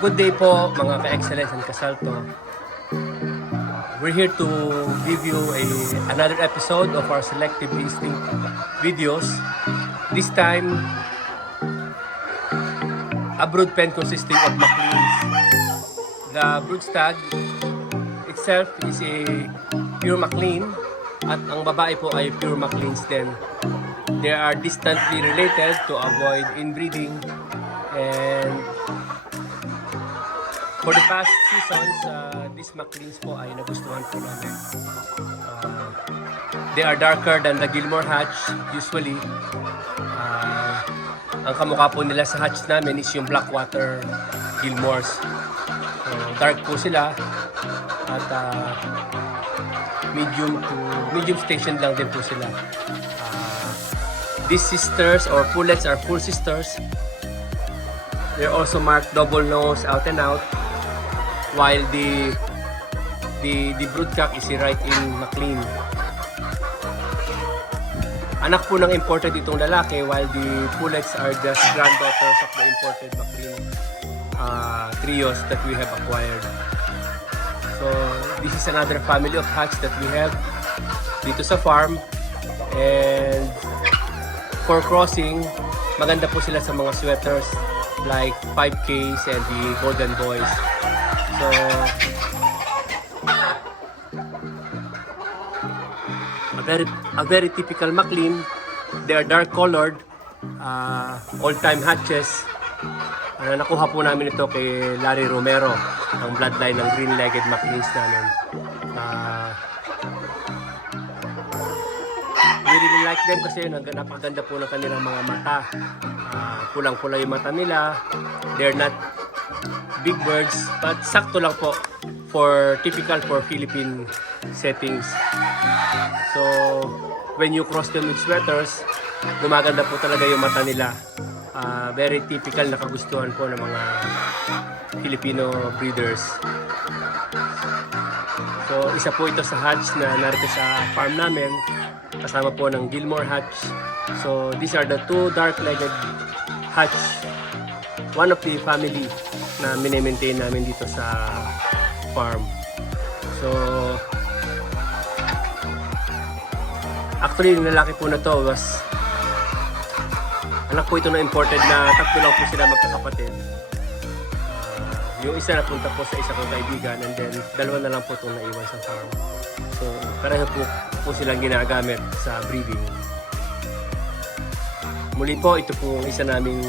Good day po mga ka-excellence and kasalto. We're here to give you another episode of our Selective Instinct videos. This time, a brood pen consisting of Macleans. The brood stag itself is a pure Maclean at ang babae po ay pure Macleans din. They are distantly related to avoid inbreeding, and for the past seasons, these Macleans po ay nagustuhan po namin. They are darker than the Gilmore hatch usually. Ang kamukha po nila sa hatch namin is yung Blackwater Gilmores. Dark po sila at medium station lang din po sila. These sisters or pullets are full sisters. They're also marked double nose out and out, while the broodcock is right in Maclean. Anak po ng imported itong lalaki, while the pullets are just granddaughters of the imported Maclean trios that we have acquired. So this is another family of hatch that we have dito sa farm, and for crossing, maganda po sila sa mga sweaters like 5Ks and the Golden Boys. So a very typical Maclean. They are dark colored, all-time hatches. Nakuha po namin ito kay Larry Romero, ang bloodline ng green-legged Macleans namin. We really like them kasi napakaganda po ng kanilang mga mata. Pulang-pula yung mata nila. They're not big birds, but sakto lang po typical for Philippine settings. So when you cross them with sweaters, gumaganda po talaga yung mata nila. Very typical na kagustuhan po ng mga Filipino breeders. So isa po ito sa hatch na narito sa farm namin, kasama po ng Gilmore hatch. So these are the two dark-legged hatch, one of the family na mini-maintain namin dito sa farm. So actually yung lalaki po na to was anak po ito na imported, na tatlo lang po sila magkakapatid. Yung isa napunta po sa isa kong kaibigan, and then dalawa na lang po itong naiwan sa farm. So pareho po silang ginagamit sa breeding. Muli po, ito po isa naming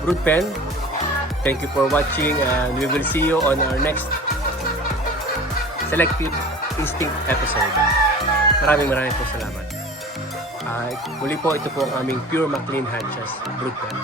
brood pen. Thank you for watching, and we will see you on our next Selective Instinct episode. Maraming po salamat. Muli po, ito po ang aming pure Maclean hatches brood pen.